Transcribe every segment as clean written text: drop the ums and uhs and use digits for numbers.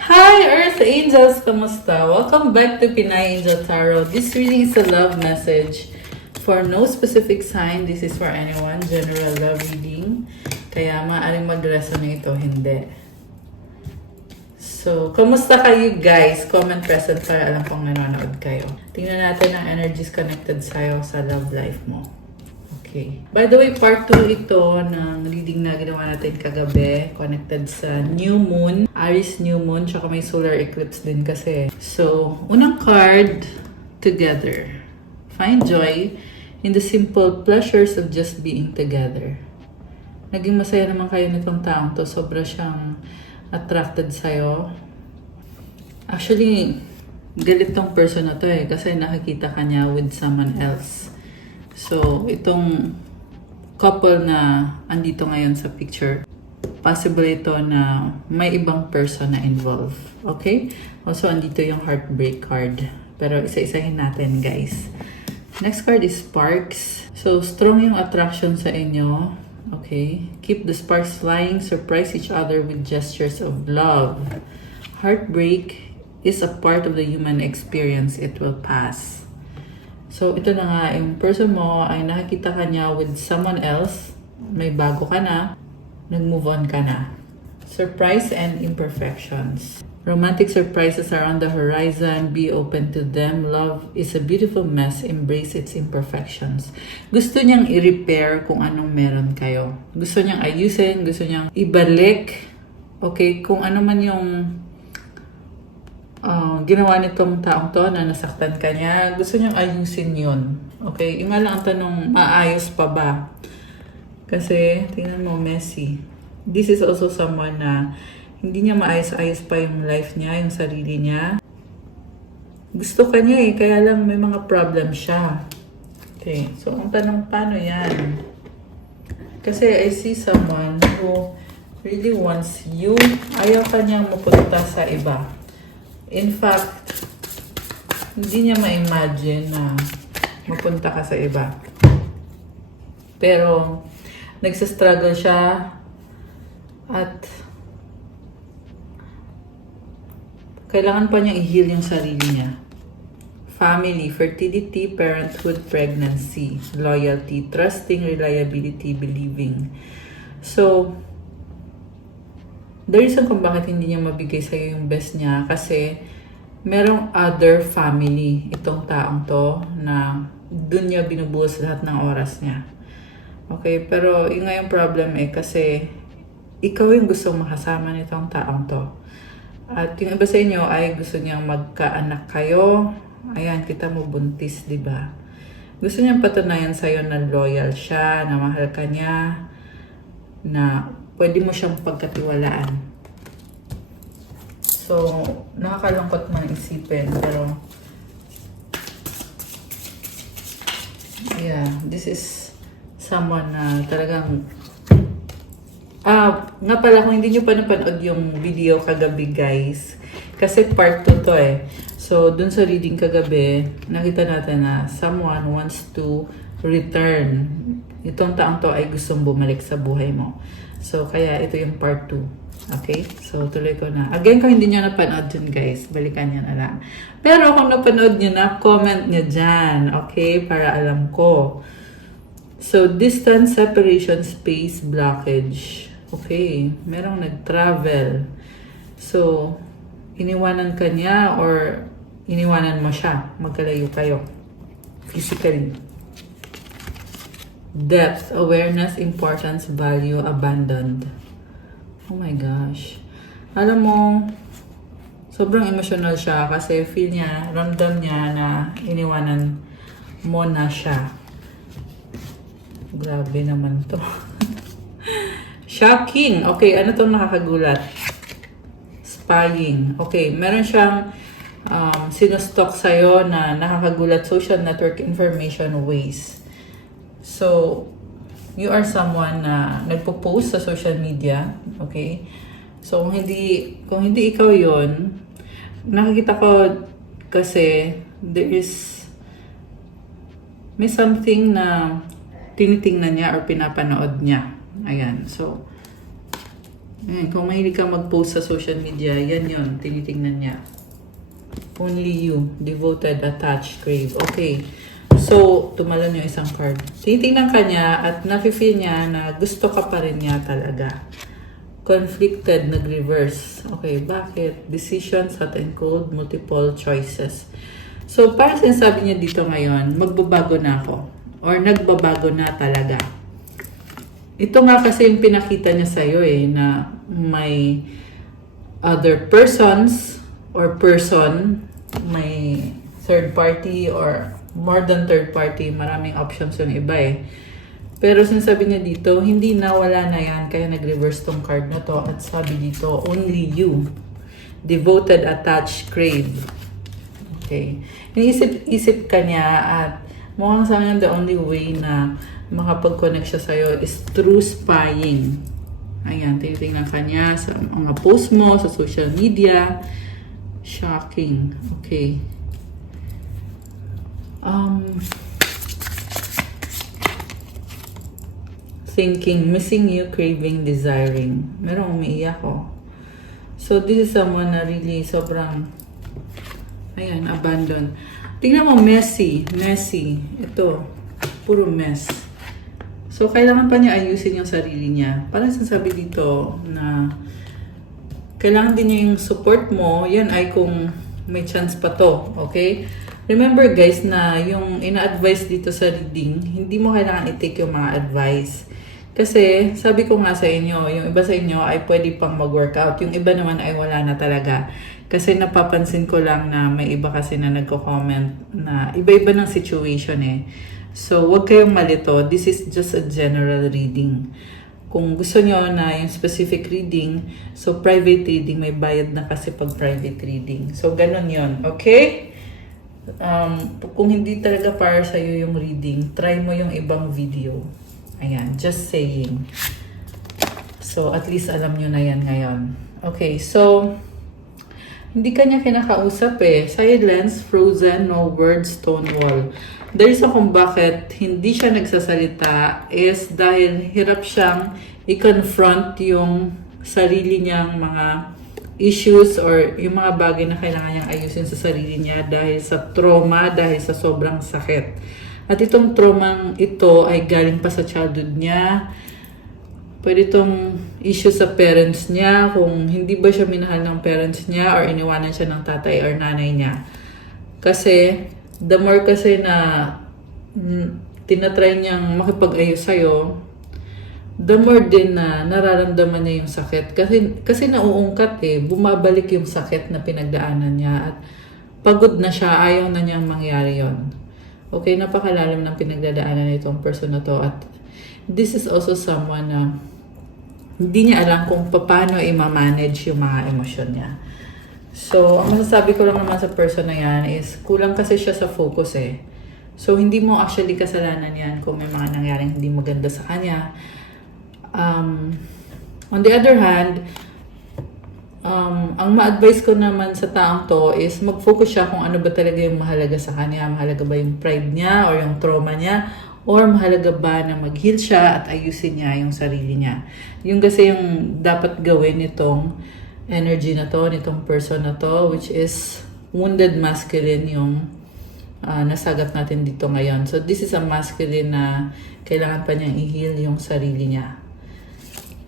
Hi Earth Angels! Kamusta? Welcome back to Pinay Angel Tarot. This reading is a love message for no specific sign. This is for anyone. General love reading. Kaya maaaring mag-resonate o hindi. So, kamusta kayo guys? Comment present para alam kong nanonood kayo. Tingnan natin ang energies connected sa'yo sa love life mo. Okay. By the way, part 2 ito ng reading na ginawa natin kagabi. Connected sa new moon. Aries new moon. Tsaka may solar eclipse din kasi. So, unang card, together. Find joy in the simple pleasures of just being together. Naging masaya naman kayo nitong taong to. Sobra siyang attracted sa'yo. Actually, galit tong person na to kasi nakikita ka niya with someone else. So, itong couple na andito ngayon sa picture, possible ito na may ibang person na involved. Okay? Also, andito yung heartbreak card. Pero isa-isahin natin, guys. Next card is sparks. So, strong yung attraction sa inyo. Okay? Keep the sparks flying. Surprise each other with gestures of love. Heartbreak is a part of the human experience. It will pass. So, ito na nga, yung person mo ay nakikita ka niya with someone else, may bago ka na, nag-move on ka na. Surprise and imperfections. Romantic surprises are on the horizon. Be open to them. Love is a beautiful mess. Embrace its imperfections. Gusto niyang i-repair kung anong meron kayo. Gusto niyang ayusin, gusto niyang ibalik. Okay, kung ano man yung ginawa nitong taong to na nasaktan ka niya, gusto niyang ayusin yun. Okay? Yung nga lang ang tanong, maayos pa ba? Kasi, tingnan mo, messy. This is also someone na hindi niya maayos-ayos pa yung life niya, yung sarili niya. Gusto ka niya kaya lang may mga problem siya. Okay, so ang tanong, paano yan? Kasi I see someone who really wants you. Ayaw ka niyang mapunta sa iba. In fact, hindi niya ma-imagine na mapunta ka sa iba. Pero, nagsastruggle siya at kailangan pa niyang i-heal yung sarili niya. Family, fertility, parenthood, pregnancy, loyalty, trusting, reliability, believing. So, the reason kung bakit hindi niya mabigay sa'yo yung best niya kasi merong other family itong taong to na dun niya binubuhos lahat ng oras niya. Okay, pero yung nga yung problem kasi ikaw yung gusto makasama nitong taong to. At yung iba sa inyo ay gusto niyang magkaanak kayo. Ayan, kita mo buntis, di ba? Gusto niyang patunayan sa'yo na loyal siya, na mahal ka niya, na pwede mo siyang pagkatiwalaan. So, nakakalungkot man isipin, pero yeah, this is someone na talagang nga pala, kung hindi nyo pa napanood yung video kagabi, guys, kasi part 2 to So, dun sa reading kagabi, nakita natin na someone wants to return. Itong taong to ay gustong bumalik sa buhay mo. So, kaya ito yung part 2. Okay? So, tuloy ko na. Again, kung hindi nyo napanood yun, guys, balikan nyo na lang. Pero kung napanood nyo na, comment nyo dyan. Okay? Para alam ko. So, distance, separation, space, blockage. Okay. Merong nag-travel. So, iniwanan ka niya or iniwanan mo siya. Magkalayo kayo. Physically. Depth, awareness, importance, value, abandoned. Oh my gosh. Alam mo, sobrang emotional siya kasi feel niya, ramdam niya na iniwanan mo na siya. Grabe naman to. Shocking. Okay, ano tong nakakagulat? Spying. Okay, meron siyang sinustok sa'yo na nakakagulat social network information waste. So, you are someone na nagpo-post sa social media, okay? So, kung hindi ikaw yon, nakikita ko kasi may something na tinitingnan niya or pinapanood niya. Ayan. So, Kung mahilig ka mag-post sa social media, yan yun, tinitingnan niya. Only you, devoted, attached, crave. Okay. So, tumalon yung isang card. Tinitingnan ka niya at nafe-feel niya na gusto ka pa rin niya talaga. Conflicted, nag-reverse. Okay, bakit? Decisions, hot and cold, multiple choices. So, parang sinasabi niya dito ngayon, magbabago na ako. Or nagbabago na talaga. Ito nga kasi yung pinakita niya sa'yo na may other persons or person, may third party or more than third party, maraming options yung iba Pero sinasabi niya dito, hindi na, wala na yan, kaya nag-reverse tong card na to. At sabi dito, only you, devoted, attached, crave. Okay. Iniisip ka niya at mukhang sa akin the only way na makapag-connect siya sa'yo is through spying. Ayan, tinitingnan ka niya sa mga post mo, sa social media. Shocking. Okay. Thinking, missing you, craving, desiring. Merong umiiyak ko. So, this is someone na really sobrang, ayan, abandoned. Tingnan mo, messy. Ito, puro mess. So, kailangan pa niya ayusin yung sarili niya. Parang sinasabi dito na kailangan din niya yung support mo. Yan ay kung may chance pa to. Okay? Remember guys na yung ina-advise dito sa reading, hindi mo kailangan i-take yung mga advice. Kasi sabi ko nga sa inyo, yung iba sa inyo ay pwede pang mag-workout. Yung iba naman ay wala na talaga. Kasi napapansin ko lang na may iba kasi na nagko-comment na iba-iba ng situation So, wag kayong malito. This is just a general reading. Kung gusto nyo na yung specific reading, so private reading, may bayad na kasi pag private reading. So, ganun yon, okay? Kung hindi talaga para sa'yo yung reading, try mo yung ibang video. Ayan, just saying. So, at least alam nyo na yan ngayon. Okay, so, hindi kanya kinakausap Silence, frozen, no words, stone wall. The reason kung bakit hindi siya nagsasalita is dahil hirap siyang i-confront yung sarili niyang mga issues or yung mga bagay na kailangan niyang ayusin sa sarili niya dahil sa trauma, dahil sa sobrang sakit. At itong traumang ito ay galing pa sa childhood niya. Pwede itong issue sa parents niya, kung hindi ba siya minahal ng parents niya or iniwanan siya ng tatay or nanay niya. Kasi, the more kasi na tinatry niyang makipag-ayos sa'yo, the more din na nararamdaman niya yung sakit. Kasi nauungkat bumabalik yung sakit na pinagdaanan niya at pagod na siya, ayaw na niyang mangyari yon. Okay, napakalalim ng pinagdadaanan nitong person na to at this is also someone na hindi niya alam kung paano i-manage yung mga emosyon niya. So, ang masasabi ko lang naman sa person na yan is kulang kasi siya sa focus So, hindi mo actually kasalanan yan kung may mga nangyaring hindi maganda sa kanya. On the other hand, ang ma-advise ko naman sa taong to is mag-focus siya kung ano ba talaga yung mahalaga sa kanya. Mahalaga ba yung pride niya or yung trauma niya? Or mahalaga ba na mag-heal siya at ayusin niya yung sarili niya? Yung kasi yung dapat gawin nitong energy na to, nitong person na to, which is wounded masculine yung nasagat natin dito ngayon. So, this is a masculine na kailangan pa niyang i-heal yung sarili niya.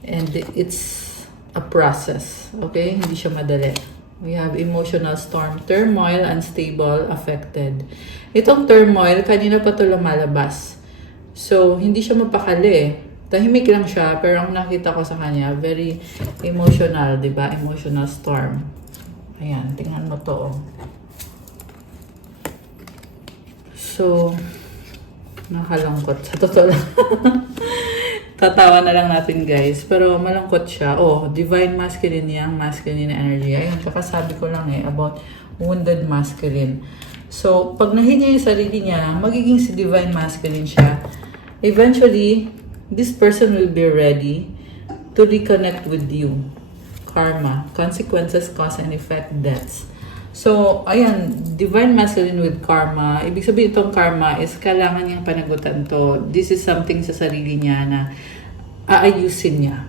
And it's a process. Okay? Hindi siya madali. We have emotional storm, turmoil, unstable, affected. Itong turmoil, kanina pa ito lumalabas. So, hindi siya mapakali Tahimik lang siya, pero ang nakita ko sa kanya, very emotional, di ba? Emotional storm. Ayan, tingnan mo to. So, nakalangkot. Sa totoo lang. Tatawa na lang natin, guys. Pero malangkot siya. Oh, divine masculine yang masculine energy. Ayun, kakasabi ko lang about wounded masculine. So, pag nahinya yung sarili niya, magiging si divine masculine siya. Eventually, this person will be ready to reconnect with you. Karma, consequences, cause and effect, deaths. So, ayan, divine masculine with karma. Ibig sabihin itong karma is kailangan niyang panagutan to. This is something sa sarili niya na aayusin niya.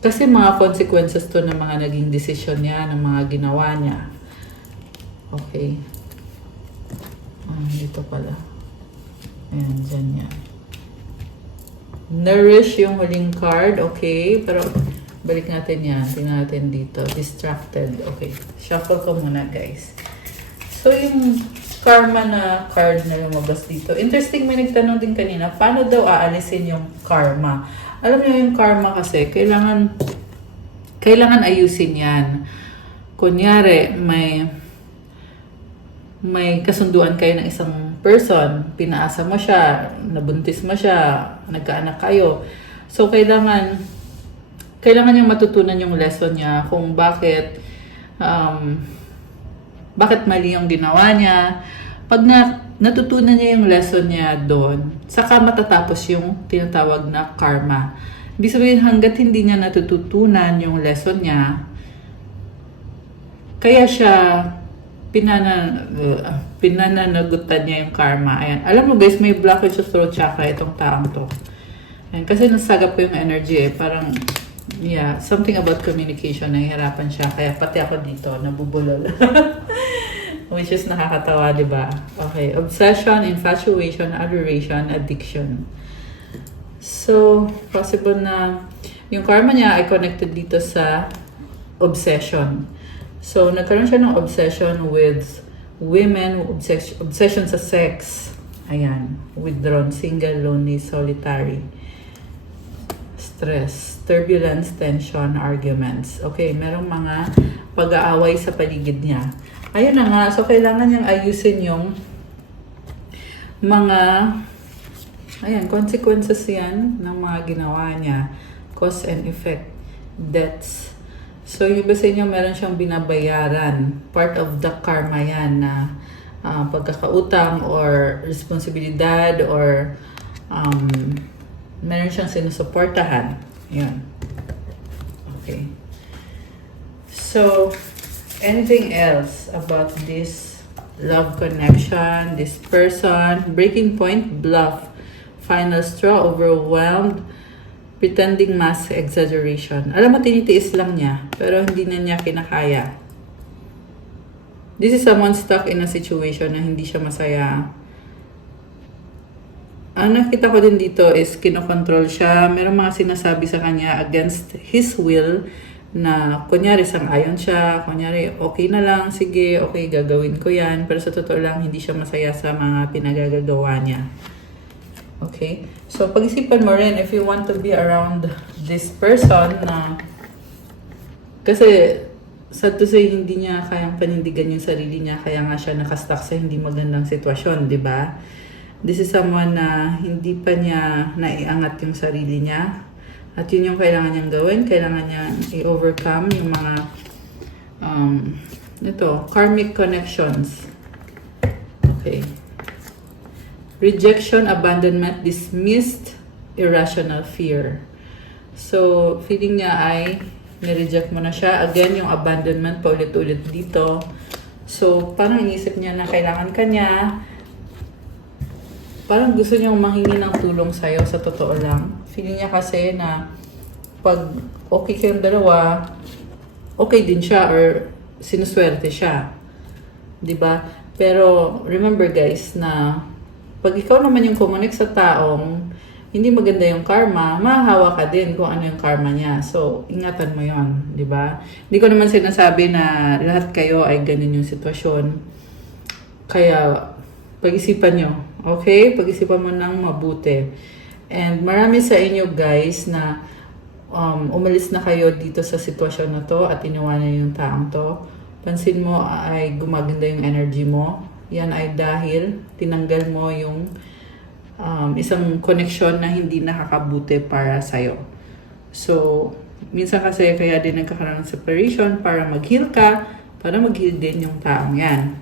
Kasi mga consequences to ng mga naging desisyon niya, ng mga ginawa niya. Okay. Dito pala. Ayan, dyan yan. Nourish yung huling card. Okay. Pero, balik natin yan. Tingnan natin dito. Distracted. Okay. Shuffle ko muna, guys. So, yung karma na card na lumabas dito. Interesting, may nagtanong din kanina, paano daw aalisin yung karma? Alam niyo yung karma kasi, kailangan ayusin yan. Kunyari, may kasunduan kayo ng isang person, pinaasa mo siya, nabuntis mo siya, nagkaanak kayo. So, kailangan niyang matutunan yung lesson niya kung bakit mali yung ginawa niya. Pag natutunan niya yung lesson niya doon, saka matatapos yung tinatawag na karma. Ibig sabihin, hanggat hindi niya natututunan yung lesson niya, kaya siya pinananagutan niya yung karma. Ayan. Alam mo guys, may blockage sa throat chakra itong taong to. Ayan. Kasi nasagap ko yung energy Parang, something about communication, nahihirapan siya. Kaya pati ako dito, nabubulol. Which is nakakatawa, di ba? Okay. Obsession, infatuation, adoration, addiction. So, possible na yung karma niya ay connected dito sa obsession. So, nagkaroon siya ng obsession with women, obsession sa sex. Ayan. Withdrawn, single, lonely, solitary. Stress, turbulence, tension, arguments. Okay, merong mga pag-aaway sa paligid niya. Ayun na nga, so kailangan niyang ayusin yung mga, consequences yan ng mga ginawa niya. Cause and effect, debts. So yung iba sa inyo, meron siyang binabayaran. Part of the karma yan na pagkakautang or responsibilidad or meron siyang sinusuportahan. Yan. Okay. So, anything else about this love connection, this person, breaking point, bluff, final straw, overwhelmed, pretending mass exaggeration. Alam mo, tinitiis lang niya, pero hindi na niya kinakaya. This is someone stuck in a situation na hindi siya masaya. Ang nakita ko din dito is kinokontrol siya. Merong mga sinasabi sa kanya against his will na kunyari sang-ayon siya, kunyari okay na lang, sige, okay, gagawin ko yan. Pero sa totoo lang, hindi siya masaya sa mga pinagagagawa niya. Okay? So, pag-isipan mo rin if you want to be around this person na kasi sad to say, hindi niya kayang panindigan yung sarili niya, kaya nga siya nakastuck sa hindi magandang sitwasyon, di ba? This is someone na hindi pa niya naiangat yung sarili niya. At yun yung kailangan niyang gawin. Kailangan niyang i-overcome yung mga karmic connections. Okay. Rejection, abandonment, dismissed, irrational fear. So, feeling niya ay nireject mo na siya. Again, yung abandonment paulit-ulit dito. So, parang inisip niya na kailangan ka niya. Parang gusto niyang manghingi ng tulong sa'yo sa totoo lang. Feeling niya kasi na pag okay kayong dalawa, okay din siya or sinuswerte siya. 'Di ba? Pero remember guys na pag ikaw naman yung kumunik sa taong hindi maganda yung karma, mahahawa ka din kung ano yung karma niya. So, ingatan mo yon, 'di ba? Hindi ko naman sinasabi na lahat kayo ay ganun yung sitwasyon. Kaya pag-isipan nyo. Okay? Pag-isipan mo ng mabuti. And marami sa inyo guys na umalis na kayo dito sa sitwasyon na to at iniwanan yung taong to. Pansin mo ay gumaganda yung energy mo. Yan ay dahil tinanggal mo yung isang connection na hindi nakakabuti para sa'yo. So, minsan kasi kaya din nagkakaroon ng separation para mag-heal ka, para mag-heal din yung taong yan.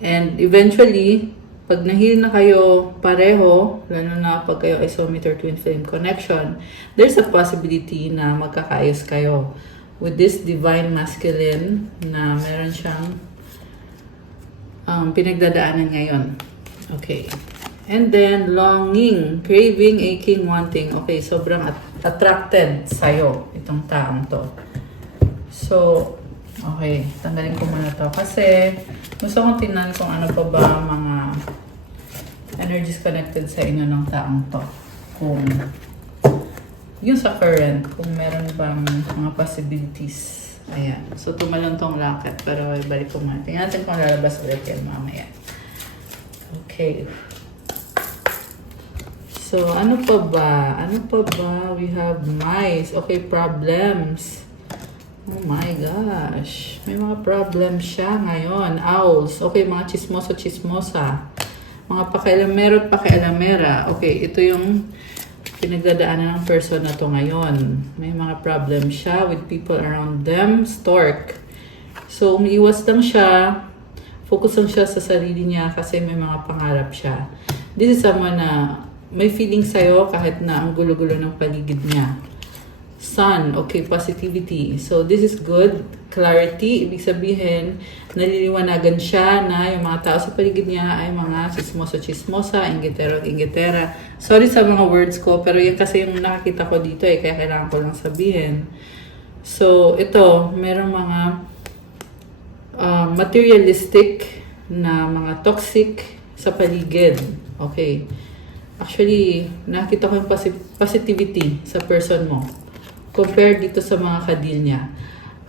And eventually, pag na-heal na kayo pareho, lalo na pag kayo ay soulmate or twin flame connection, there's a possibility na magkakaayos kayo with this divine masculine na meron siyang pinagdadaanan ngayon. Okay. And then, longing, craving, aching, wanting. Okay, sobrang attracted sa'yo, itong taong to. So, okay, tanggalin ko muna to. Kasi, gusto kong tingnan kung ano pa ba mga energies connected sa inyo ng taong to. Kung, yun sa current, kung meron bang mga possibilities. Ayan. So, tumalon tong locket. Pero, ibalik ko muna. Tingnan natin kung lalabas ulit yan mamaya. Okay. So, ano pa ba? Ano pa ba? We have mice. Okay, problems. Oh my gosh. May mga problems siya ngayon. Owls. Okay, mga chismosa. Mga pakialamero at pakialamera. Okay, ito yung pinagdadaanan ng person na to ngayon. May mga problems siya with people around them. Stork. So, umiiwas lang siya. Focus lang siya sa sarili niya kasi may mga pangarap siya. This is someone na may feeling sa'yo kahit na ang gulo-gulo ng paligid niya. Sun, okay, positivity. So, this is good. Clarity, ibig sabihin, naliliwanagan siya na yung mga tao sa paligid niya ay mga chismosa, inggitero-inggitera. Sorry sa mga words ko, pero yan kasi yung nakakita ko dito kaya kailangan ko lang sabihin. So, ito, merong mga materialistic na mga toxic sa paligid. Okay. Actually, nakita ko yung positivity sa person mo compared dito sa mga kadil niya.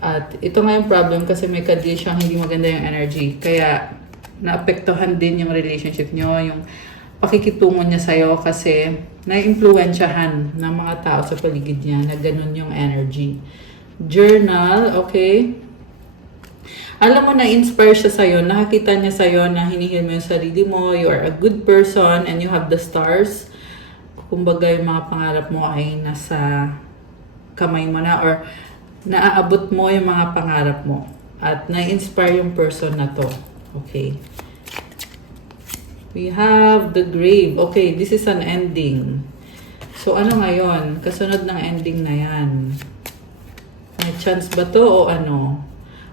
At ito nga yung problem kasi may kadil siyang hindi maganda yung energy. Kaya, naapektuhan din yung relationship nyo, yung pakikitungo niya sa'yo kasi na-influensyahan ng mga tao sa paligid niya na ganun yung energy. Journal, okay. Alam mo na inspire siya sa'yo, nakakita niya sa'yo na hinihil mo yung sarili mo, you are a good person and you have the stars. Kumbaga yung mga pangarap mo ay nasa kamay mo na or naaabot mo yung mga pangarap mo. At na-inspire yung person na to. Okay. We have the grave. Okay, this is an ending. So ano ngayon? Kasunod ng ending na yan. May chance ba to o ano?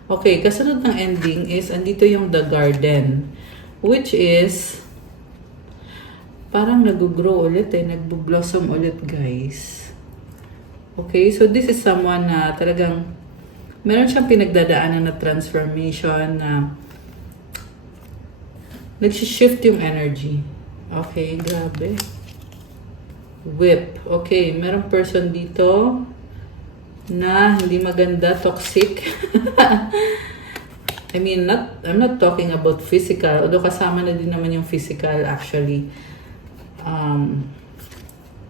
Okay, kasunod ng ending is, andito yung the garden. Which is, parang nag-grow ulit nag-blossom ulit, guys. Okay, so this is someone na talagang, meron siyang pinagdadaanan na transformation na nag-shift yung energy. Okay, grabe. Whip. Okay, merong person dito na hindi maganda, toxic. I mean, I'm not talking about physical, although kasama na din naman yung physical actually.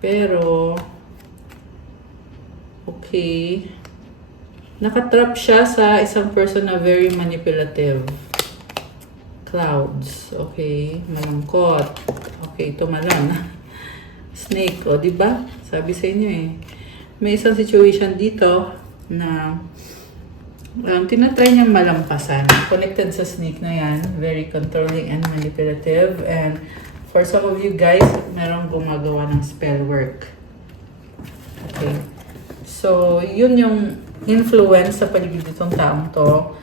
Pero, okay. Nakatrap siya sa isang person na very manipulative. Clouds. Okay. Malungkot. Okay, tumalon. Snake, o, diba? Sabi sa inyo may isang situation dito na tinatry niyang malampasan. Connected sa snake na yan. Very controlling and manipulative. And for some of you guys, merong gumagawa ng spell work. Okay. So, yun yung influence sa paligid itong taong to.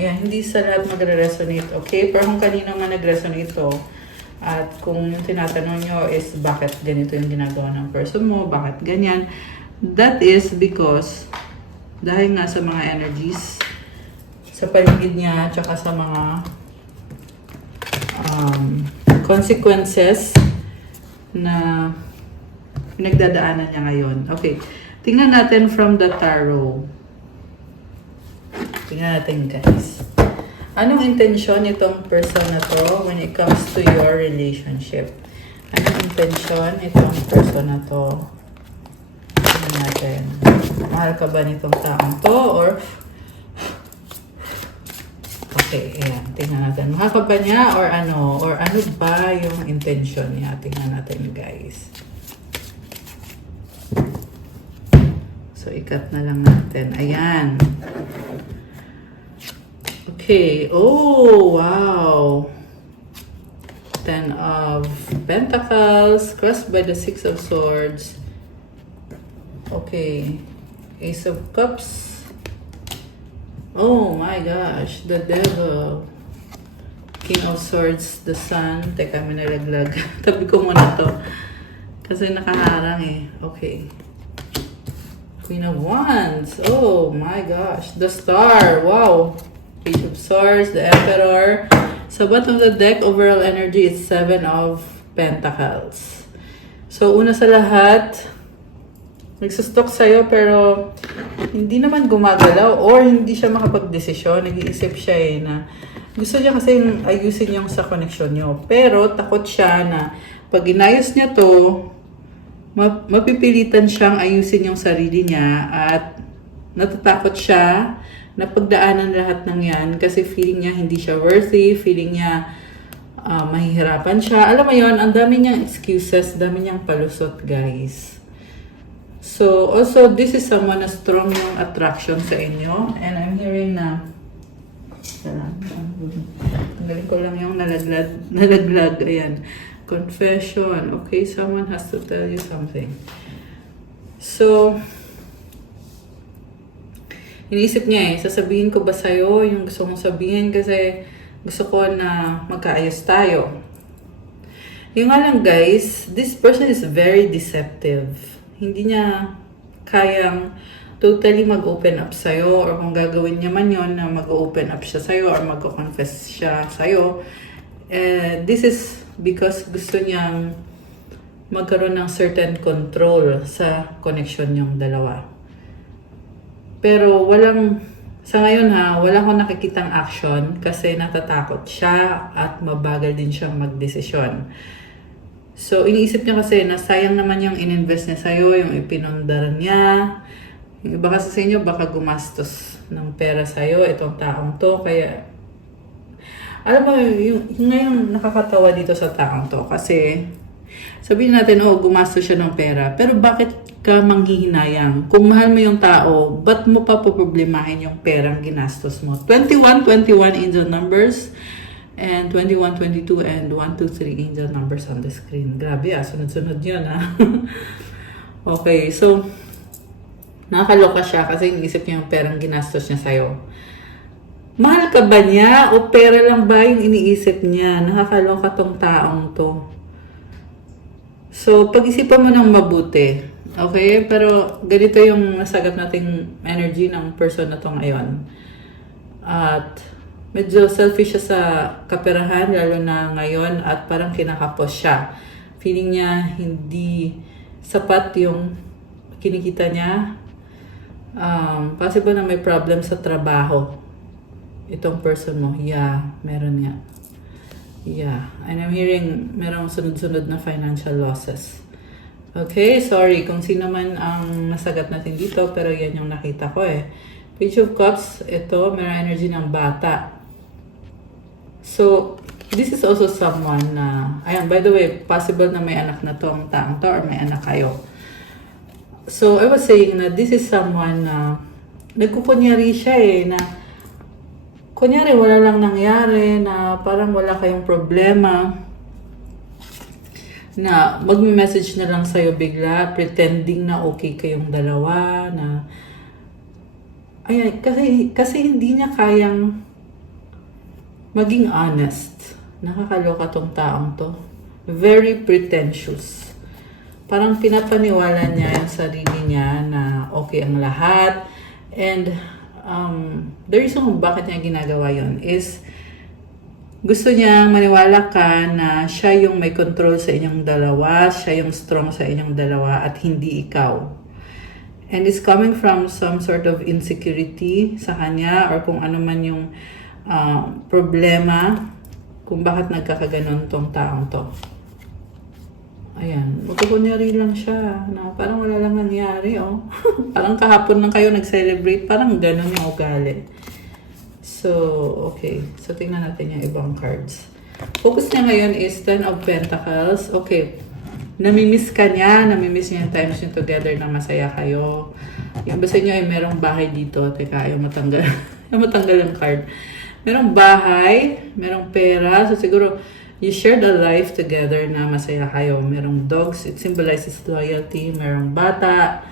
Ayan, hindi sa lahat magre-resonate. Okay? Pero kung kanino man nag-resonate to, at kung yung tinatanong nyo is bakit ganito yung ginagawa ng person mo, bakit ganyan, that is because dahil nga sa mga energies sa paligid niya, tsaka sa mga consequences na pinagdadaanan niya ngayon. Okay, tingnan natin from the tarot. Tingnan natin, guys. Anong intensyon itong person na to when it comes to your relationship? Anong intensyon itong person na to? Tingnan natin. Mahal ka ba nitong taong to? Or okay, ayan. Tingnan natin. Mahal ka ba niya? Or ano? Or ano ba yung intensyon niya? Tingnan natin, guys. So, ikat na lang natin. Ayan. Okay. Oh, wow. 10 of Pentacles, crossed by the 6 of Swords. Okay. Ace of Cups. Oh my gosh, the Devil. King of Swords, the Sun. Teka, may nalaglag. Tabi ko muna to. Kasi nakaharang eh. Okay. Queen of Wands. Oh my gosh. The Star. Wow. Page of Swords. The Emperor. Sa bottom of the deck, overall energy is 7 of Pentacles. So, una sa lahat, nagsustok sa'yo pero hindi naman gumagalaw or hindi siya makapag-desisyon. Nag-iisip siya eh na gusto niya kasi ayusin yung sa connection niyo. Pero takot siya na pag inayos niya to, mapipilitan siyang ayusin yung sarili niya at natatakot siya na pagdaanan lahat ng yan kasi feeling niya hindi siya worthy, feeling niya mahihirapan siya. Alam mo yon, ang dami niyang excuses, dami niyang palusot, guys. So, also, this is someone na strong yung attraction sa inyo. And I'm hearing na, tanggalin ko lang yung nalaglag, ayan. Confession. Okay, someone has to tell you something. So, iniisip niya eh, sasabihin ko ba sa'yo yung gusto mong sabihin kasi gusto ko na magkaayos tayo. Yung nga lang guys, this person is very deceptive. Hindi niya kayang totally mag-open up sa'yo or kung gagawin niya man yun na mag-open up siya sa'yo or mag-confess siya sa'yo. This is because gusto niyang magkaroon ng certain control sa connection niyong dalawa. Pero sa ngayon wala akong nakikitang action kasi natatakot siya at mabagal din siyang magdesisyon. So, iniisip niya kasi na sayang naman yung ininvest niya sa'yo, yung ipinundar niya. Yung iba kasi sa inyo, baka gumastos ng pera sa'yo, itong taong to. Kaya, alam mo, yung ngayon nakakatawa dito sa taong to kasi sabihin natin, gumastos siya ng pera. Pero bakit ka manghihinayang? Kung mahal mo yung tao, ba't mo pa poproblemahin yung perang ginastos mo? 21 angel numbers and 21, 22 and 1, 2, 3 angel numbers on the screen. Grabe sunod-sunod yun Okay, so nakakaloka siya kasi iniisip niya yung perang ginastos niya sa'yo. Mahal ka ba niya o pera lang ba yung iniisip niya? Nakakaloka tong taong to. So, pag-isipan mo ng mabuti. Okay? Pero ganito yung nasagat nating energy ng person na to ngayon. At medyo selfish siya sa kaperahan, lalo na ngayon, at parang kinakapos siya. Feeling niya hindi sapat yung kinikita niya. Possible na may problem sa trabaho. Itong person mo, meron nga. And I'm hearing merong sunod-sunod na financial losses. Okay, sorry kung sino man ang nasagat natin dito, pero yan yung nakita ko eh. Page of Cups, ito, merong energy ng bata. So, this is also someone na, by the way, possible na may anak na to ang taong to or may anak kayo. So, I was saying na this is someone na nagkukunyari siya na kunyari wala lang nangyari, na parang wala kayong problema, na magme-message na lang sa'yo bigla, pretending na okay kayong dalawa, na kasi hindi niya kayang maging honest. Nakakaloka tong taong to. Very pretentious. Parang pinapaniwala niya yung sarili niya na okay ang lahat. And the reason kung bakit niya ginagawa yon is gusto niya maniwala ka na siya yung may control sa inyong dalawa, siya yung strong sa inyong dalawa at hindi ikaw. And it's coming from some sort of insecurity sa kanya or kung ano man yung problema kung bakit nagkakaganon tong taong to. Ayan, magkukunyari lang siya na parang wala lang nangyari, Parang kahapon lang kayo nag-celebrate, parang ganon yung ugali. So, okay. So, tingnan natin yung ibang cards. Focus niya ngayon is 10 of Pentacles. Okay. Namimiss ka niya, namimiss niya yung times niyo together na masaya kayo. Yung basta niyo ay merong bahay dito. Teka, ayaw matanggal. Ayaw matanggal yung card. Merong bahay, merong pera. So, siguro, you shared a life together na masaya kayo. Merong dogs, it symbolizes loyalty. Merong bata,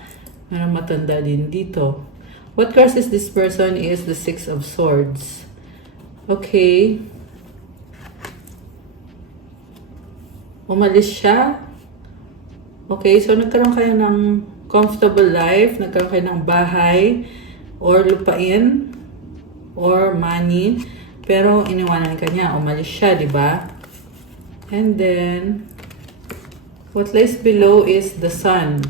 merong matanda din dito. What crosses this person is the 6 of Swords. Okay. Umalis siya. Okay, so nagkaroon kayo ng comfortable life, nagkaroon kayo ng bahay, or lupain, or money, pero iniwanan ka niya, umalis siya, di ba? And then, what lies below is the sun.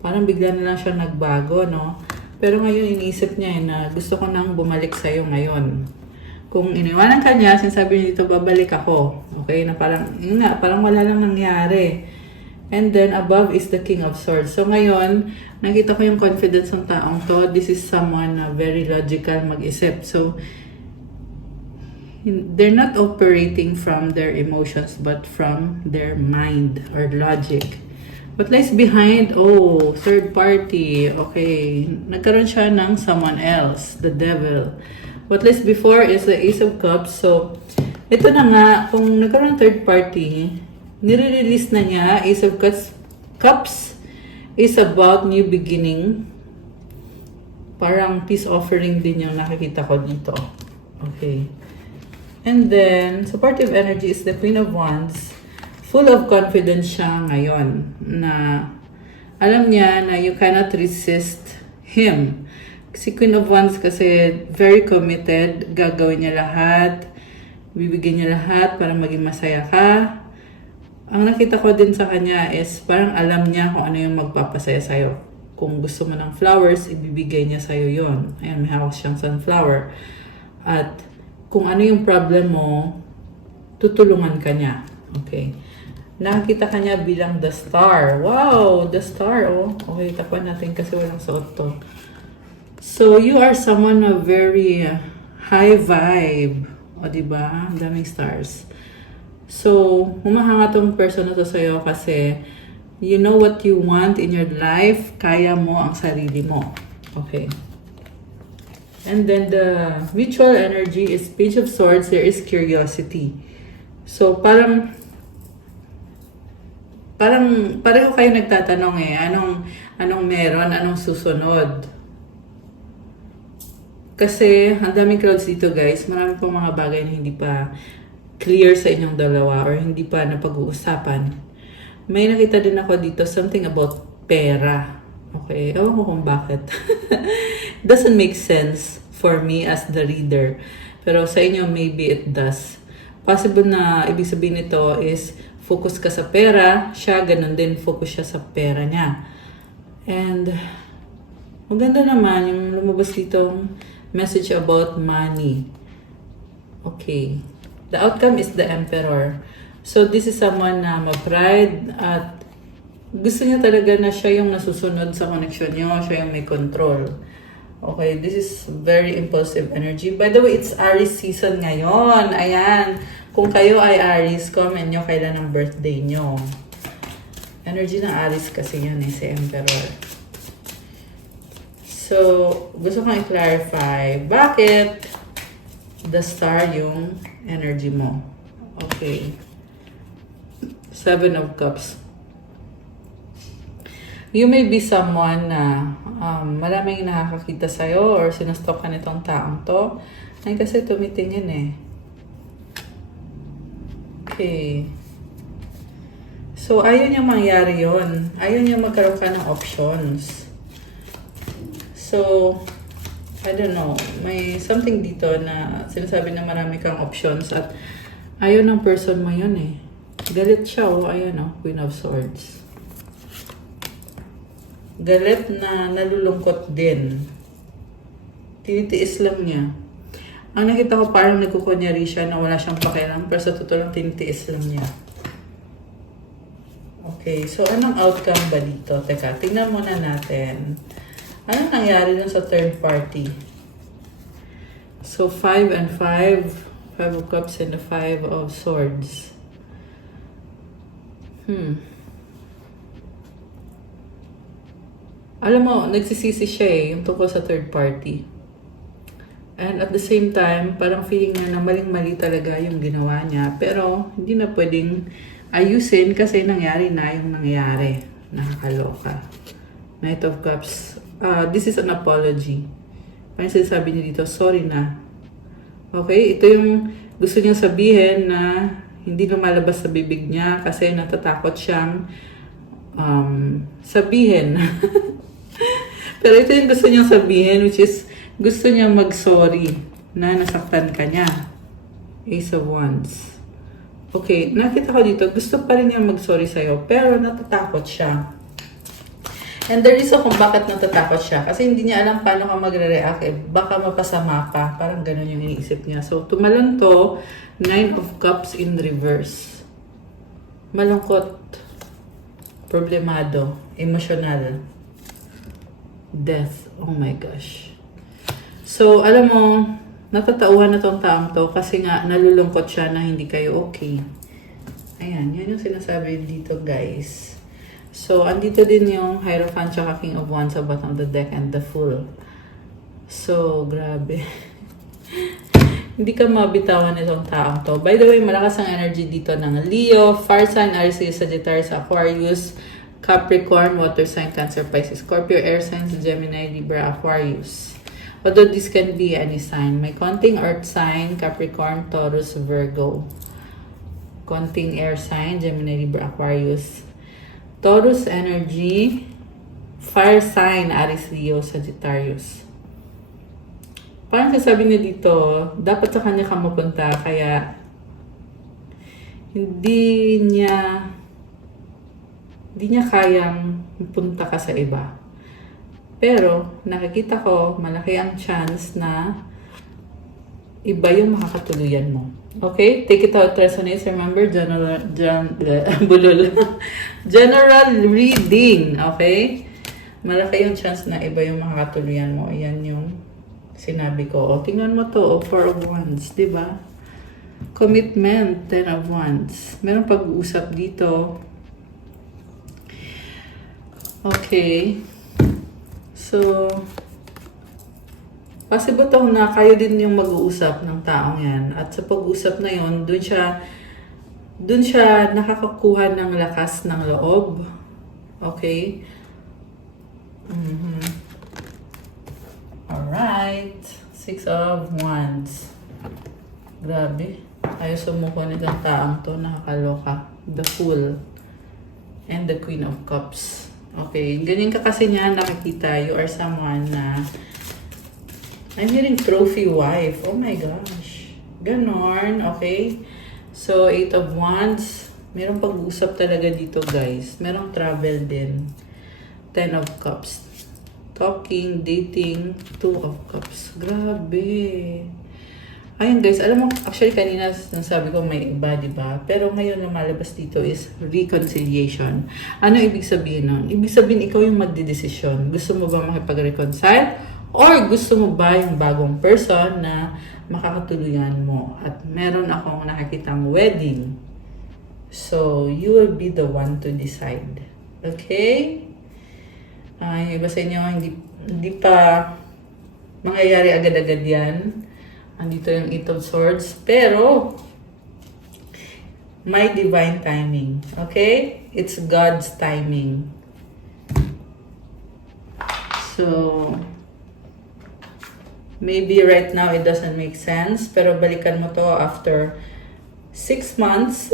Parang bigla na lang siya nagbago, no? Pero ngayon iniisip niya na gusto ko nang bumalik sa'yo ngayon. Kung iniwanan ka niya, sinasabi niya dito, babalik ako. Okay? Na parang, yun nga, parang wala lang nangyari. And then, above is the King of Swords. So, ngayon, nakita ko yung confidence ng taong to. This is someone na very logical mag-isip. So, they're not operating from their emotions, but from their mind or logic. What lies behind? Oh, third party. Okay. Nagkaroon siya ng someone else, the devil. What lies before is the Ace of Cups. So, ito na nga, kung nagkaroon ng third party, nire-release na niya, Ace of Cups is about new beginning. Parang peace offering din yung nakikita ko dito. Okay. And then, supportive energy is the Queen of Wands. Full of confidence siya ngayon na alam niya na you cannot resist him. Si Queen of Wands kasi very committed, gagawin niya lahat, bibigyan niya lahat para maging masaya ka. Ang nakita ko din sa kanya is parang alam niya kung ano yung magpapasaya sa'yo. Kung gusto mo ng flowers, ibibigay niya sa'yo yon. Ayan, may hawak siyang sunflower. At kung ano yung problem mo, tutulungan ka niya. Okay. Nakita ka niya bilang the star. Wow! The star, oh. Okay, tapan natin kasi walang suot to. So, you are someone na very high vibe. O, diba? Ang daming stars. So, humahanga tong person na to sa'yo kasi you know what you want in your life, kaya mo ang sarili mo. Okay. And then the mutual energy is Page of Swords, there is curiosity. So, parang pareho kayo nagtatanong anong meron, anong susunod. Kasi, ang daming crowds dito guys, marami pong mga bagay na hindi pa clear sa inyong dalawa or hindi pa napag-uusapan. May nakita din ako dito something about pera. Okay, ewan ko kung bakit. Doesn't make sense for me as the reader. Pero sa inyo, maybe it does. Possible na ibig sabihin nito is focus ka sa pera, siya ganun din, focus siya sa pera niya. And maganda naman yung lumabas ditong message about money. Okay. The outcome is the Emperor. So, this is someone na ma-pride at gusto niya talaga na siya yung nasusunod sa connection niyo, siya yung may control. Okay, this is very impulsive energy. By the way, it's Aries season ngayon. Ayan. Kung kayo ay Aries, comment nyo kailan ang birthday nyo. Energy ng Aries kasi yan si Emperor. So, gusto kong i-clarify, bakit the star yung energy mo? Okay. Seven of Cups. You may be someone na maraming nakakakita sa'yo or sinastop ka nitong taong to. Ay kasi tumitingin eh. Okay. So, ayaw niya mangyari yon. Ayaw niya magkaroon ka ng options. So, I don't know. May something dito na sinasabi na marami kang options at ayaw ng person mo yun eh. Galit siya oh. Ayan oh. Queen of Swords. Galit na nalulungkot din. Tinitiis lang niya. Ang nakita ko parang nagkukunyari siya na wala siyang pakialam pero sa totoo lang tinitiis lang niya. Okay, so anong outcome ba dito? Teka, tingnan muna natin. Anong nangyari dun sa third party? So 5 and 5. 5 of Cups and the 5 of Swords. Alam mo, nagsisisi siya eh, yung tungkol sa third party. And at the same time, parang feeling niya na maling-mali talaga yung ginawa niya. Pero, hindi na pwedeng ayusin kasi nangyari na yung nangyari. Nakakaloka. Knight of Cups. This is an apology. Parang sinasabi niya dito, sorry na. Okay? Ito yung gusto niyang sabihin na hindi lumalabas sa bibig niya kasi natatakot siyang sabihin. Pero ito yung gusto niyang sabihin, which is gusto niya mag-sorry na nasaktan ka niya. Ace of Wands. Okay, nakita ko dito, gusto pa rin niya mag-sorry sa'yo, pero natatakot siya. And the reason kung bakit natatakot siya, kasi hindi niya alam paano ka magre-react, baka mapasama pa. Parang ganun yung iniisip niya. So, tumalon to, 9 of Cups in reverse. Malungkot, problemado, emotional, death. Oh my gosh. So, alam mo, natatauhan na tong taong to kasi nga nalulungkot siya na hindi kayo okay. Ayan, yan yung sinasabi dito, guys. So, andito din yung Hierophant tsaka King of Wands sa bottom of the deck and the Fool. So, grabe. Hindi ka mabitawan itong taong to. By the way, malakas ang energy dito ng Leo, Fire sign, Aries, Sagittarius, Aquarius, Capricorn, Water sign, Cancer, Pisces, Scorpio, Air signs, Gemini, Libra, Aquarius. Although this can be any sign. May konting earth sign, Capricorn, Taurus, Virgo. Konting air sign, Gemini, Libra, Aquarius. Taurus energy, fire sign, Aries, Leo, Sagittarius. Parang sasabi niya dito, dapat sa kanya ka mapunta, kaya hindi niya kayang punta ka sa iba. Pero, nakikita ko, malaki ang chance na iba yung makakatuluyan mo. Okay? Take it out, resonates. Remember, general reading. Okay? Malaki yung chance na iba yung makakatuluyan mo. Ayan yung sinabi ko. O, tingnan mo to. O, 4 of Wands. Diba? Commitment, 10 of Wands. Merong pag-uusap dito. Okay. So, possible to na kayo din yung mag-uusap ng taong yan. At sa pag-uusap na yon, dun siya nakakakuha ng lakas ng loob. Okay? Alright. 6 of Wands. Grabe. Ayaw sumuko nitong taong to. Nakakaloka. The Fool. And the Queen of Cups. Okay, ganyan ka kasi niya nakikita, you are someone na, I'm hearing trophy wife. Oh my gosh. Ganon, okay? So, 8 of Wands. Merong pag-uusap talaga dito, guys. Merong travel din. 10 of Cups. Talking, dating, 2 of Cups. Grabe. Ayun guys, alam mo, actually kanina nasabi ko may iba, diba? Pero ngayon lumalabas dito is reconciliation. Ano ibig sabihin nun? Ibig sabihin ikaw yung magdidesisyon. Gusto mo ba makipag-reconcile? Or gusto mo ba yung bagong person na makakatuluyan mo? At meron akong nakakitang wedding. So, you will be the one to decide. Okay? Yung iba sa inyo, hindi pa mangyayari agad-agad yan. Andito yung 8 of Swords. Pero, may divine timing. Okay? It's God's timing. So, maybe right now it doesn't make sense. Pero balikan mo to after 6 months.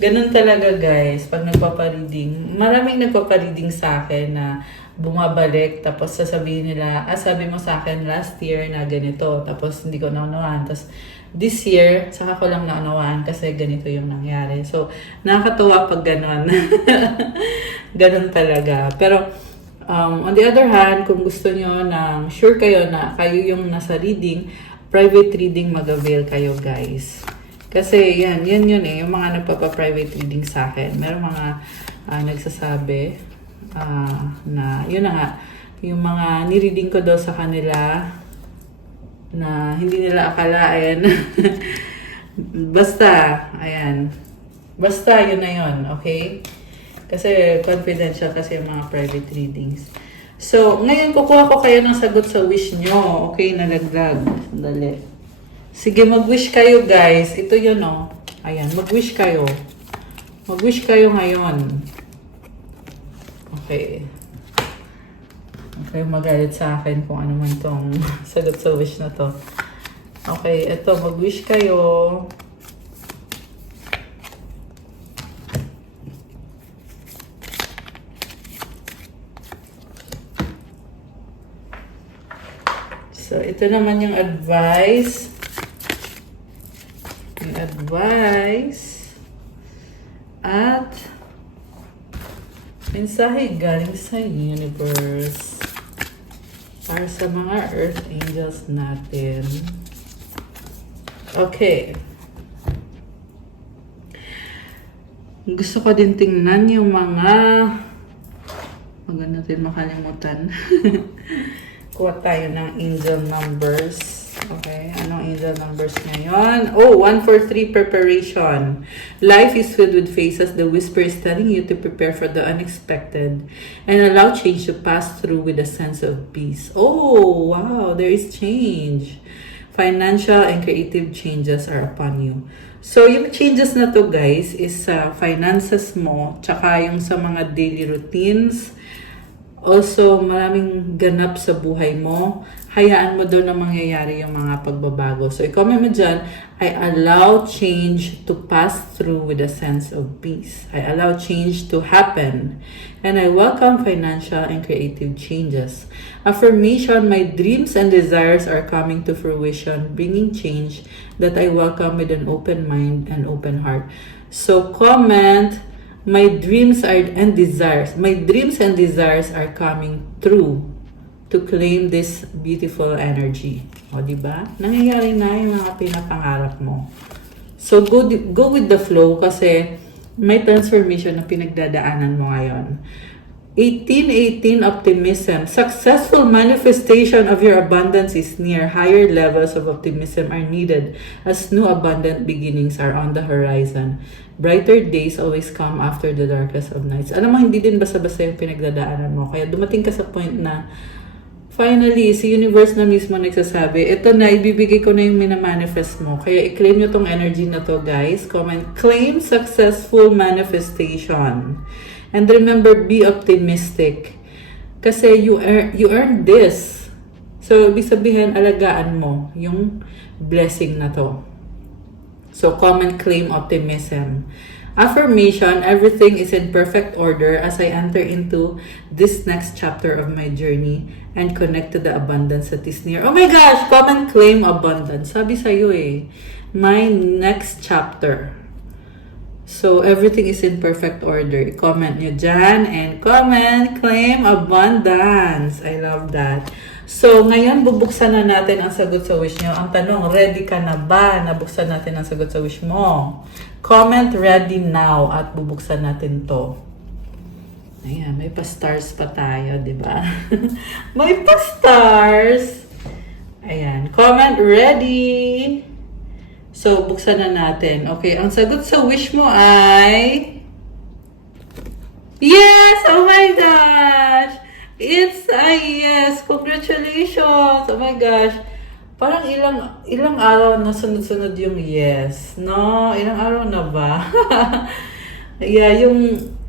Ganun talaga guys. Pag nagpapareading. Maraming nagpapareading sa akin na bumabalik, tapos sasabihin nila, sabi mo sa akin last year na ganito, tapos hindi ko naunawaan. Tapos this year, saka ko lang naunawaan kasi ganito yung nangyari. So, nakakatuwa pag ganon. Ganon talaga. Pero, on the other hand, kung gusto nyo na sure kayo na kayo yung nasa reading, private reading mag-avail kayo guys. Kasi yan yun eh, yung mga nagpapa-private reading sa akin. Merong mga nagsasabi, na yun na nga, yung mga nireading ko daw sa kanila na hindi nila akalain. Basta, ayan. Basta, yun na yun, okay? Kasi confidential kasi yung mga private readings. So, ngayon kukuha ko kayo ng sagot sa wish nyo. Okay, nalaglag. Dali. Sige, mag-wish kayo guys. Ito yun oh. Ayan, mag-wish kayo. Mag-wish kayo ngayon. Okay. Okay, magalit sa akin kung ano man tong sagot sa wish na to. Okay, ito, mag-wish kayo. So, ito naman yung advice. Yung advice. At mensahe galing sa universe para sa mga earth angels natin. Okay. Gusto ko din tingnan yung mga wag natin makalimutan. Kuha tayo ng angel numbers. Okay, anong angel numbers ngayon? Oh, 143 preparation. Life is filled with phases. The whisper is telling you to prepare for the unexpected and allow change to pass through with a sense of peace. Oh, wow, there is change. Financial and creative changes are upon you. So, yung changes na to guys is sa finances mo, tsaka yung sa mga daily routines. Also, maraming ganap sa buhay mo. Hayaan mo daw na mangyayari yung mga pagbabago. So, i-comment mo dyan, I allow change to pass through with a sense of peace. I allow change to happen. And I welcome financial and creative changes. Affirmation, my dreams and desires are coming to fruition, bringing change that I welcome with an open mind and open heart. So, comment, my dreams and desires are coming true to claim this beautiful energy. O, diba? Nangyayari na yung mga pinapangarap mo. So, go with the flow kasi may transformation na pinagdadaanan mo ngayon. 1818 optimism. Successful manifestation of your abundance is near. Higher levels of optimism are needed as new abundant beginnings are on the horizon. Brighter days always come after the darkest of nights. Alam mo, hindi din basta-basta yung pinagdadaanan mo. Kaya dumating ka sa point na finally, si universe na mismo nagsasabi, ito na, ibibigay ko na yung minamanifest mo. Kaya i-claim nyo tong energy na to, guys. Comment, claim successful manifestation. And remember, be optimistic. Kasi you earned this. So, ibig sabihin, alagaan mo yung blessing na to. So, comment, claim optimism. Affirmation, everything is in perfect order as I enter into this next chapter of my journey and connect to the abundance that is near. Oh my gosh! Comment, claim abundance. Sabi sa'yo eh. My next chapter. So, everything is in perfect order. I-comment nyo dyan and comment, claim abundance. I love that. So, ngayon bubuksan na natin ang sagot sa wish nyo. Ang tanong, ready ka na ba? Nabuksan natin ang sagot sa wish mo. Comment ready now at bubuksan natin to. Ayan, may pa-stars pa tayo, di ba? May pa-stars! Ayan, comment ready! So, buksan na natin. Okay, ang sagot sa wish mo ay... Yes! Oh my gosh! It's a yes! Congratulations! Oh my gosh! Parang ilang araw na sunod-sunod yung yes, no? Ilang araw na ba? Yeah,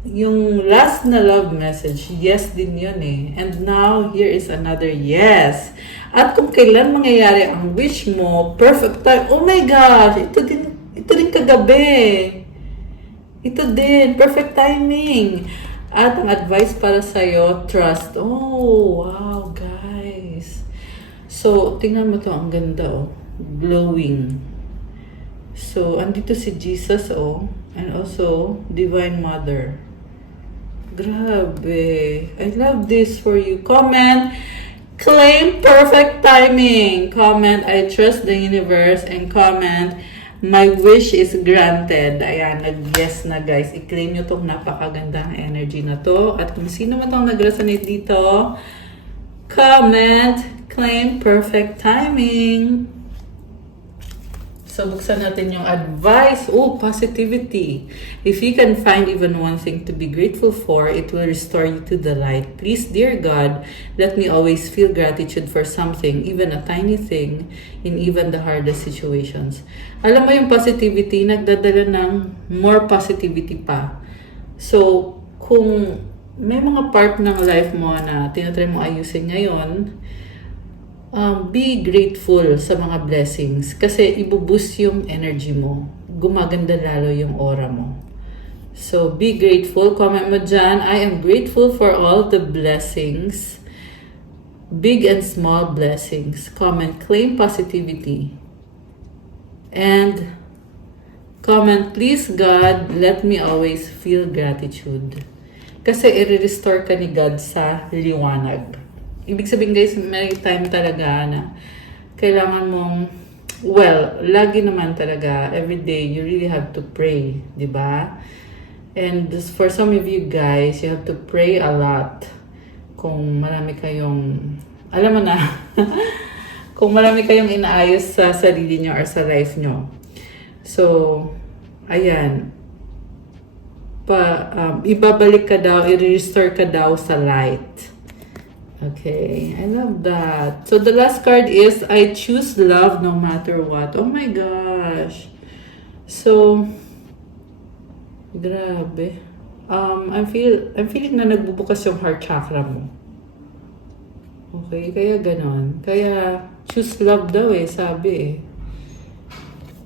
yung last na love message, yes din yun eh. And now, here is another yes. At kung kailan mangyayari ang wish mo, perfect time. Oh my gosh, ito din kagabi. Ito din, perfect timing. At ang advice para sa'yo, trust. Oh, wow, guys. So, tingnan mo to, ang ganda, oh. Glowing. So, andito si Jesus, oh. And also, Divine Mother. Grabe. I love this for you. Comment, claim perfect timing. Comment, I trust the universe. And comment, my wish is granted. Ayan, nag-yes na guys. I-claim nyo tong napakagandang energy na to. At kung sino man tong nag-resonate dito, comment, claim perfect timing. So, buksan natin yung advice. Oh, positivity. If you can find even one thing to be grateful for, it will restore you to the light. Please, dear God, let me always feel gratitude for something, even a tiny thing, in even the hardest situations. Alam mo yung positivity, nagdadala ng more positivity pa. So, kung may mga part ng life mo na tinatry mo ayusin ngayon, be grateful sa mga blessings kasi ibuboost yung energy mo. Gumaganda lalo yung aura mo. So, be grateful. Comment mo dyan, I am grateful for all the blessings big and small blessings. Comment, claim positivity. And comment, please God, let me always feel gratitude. Kasi i-restore ka ni God sa liwanag. Ibig sabihin guys, may time talaga na kailangan mong, well, lagi naman talaga, every day, you really have to pray, di ba? And this, for some of you guys, you have to pray a lot. Kung marami kayong, alam mo na, kung marami kayong inaayos sa sarili nyo or sa life nyo. So, ayan. Ibabalik ka daw, i-restore ka daw sa light. Okay, I love that. So, the last card is, I choose love no matter what. Oh my gosh. So, grabe. I'm feeling na nagbubukas yung heart chakra mo. Okay, kaya ganon. Kaya, choose love daw sabi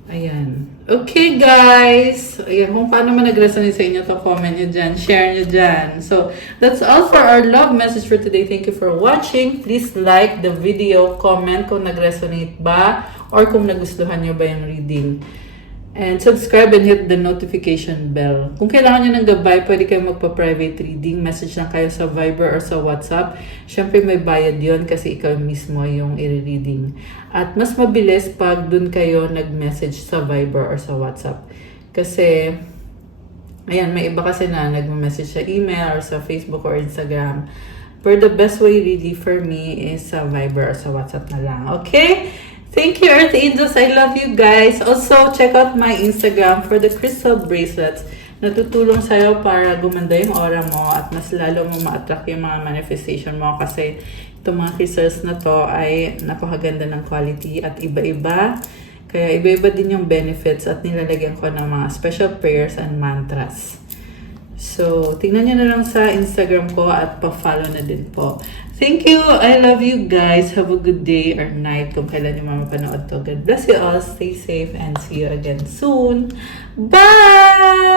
Ayan. Okay, guys. Ayan, kung paano man nag-resonate sa inyo to, comment nyo dyan, share nyo dyan. So, that's all for our love message for today. Thank you for watching. Please like the video, comment kung nag-resonate ba, or kung nagustuhan nyo ba yung reading. And subscribe and hit the notification bell. Kung kailangan nyo ng gabay, pwede kayong magpa-private reading. Message lang kayo sa Viber or sa WhatsApp. Siyempre may bayad yon kasi ikaw mismo yung i-reading. At mas mabilis pag dun kayo nag-message sa Viber or sa WhatsApp. Kasi, ayan, may iba kasi na nag-message sa email or sa Facebook or Instagram. But the best way really for me is sa Viber or sa WhatsApp na lang. Okay? Thank you, Earth Angels. I love you guys. Also, check out my Instagram for the crystal bracelets. Natutulong sa'yo para gumanda yung aura mo at mas lalo mo ma-attract yung mga manifestation mo kasi itong mga crystals na to ay napakaganda ng quality at iba-iba. Kaya iba-iba din yung benefits at nilalagyan ko ng mga special prayers and mantras. So, tingnan nyo na lang sa Instagram ko at pa-follow na din po. Thank you. I love you guys. Have a good day or night kung kailan nyo mapanood to. God bless you all. Stay safe and see you again soon. Bye!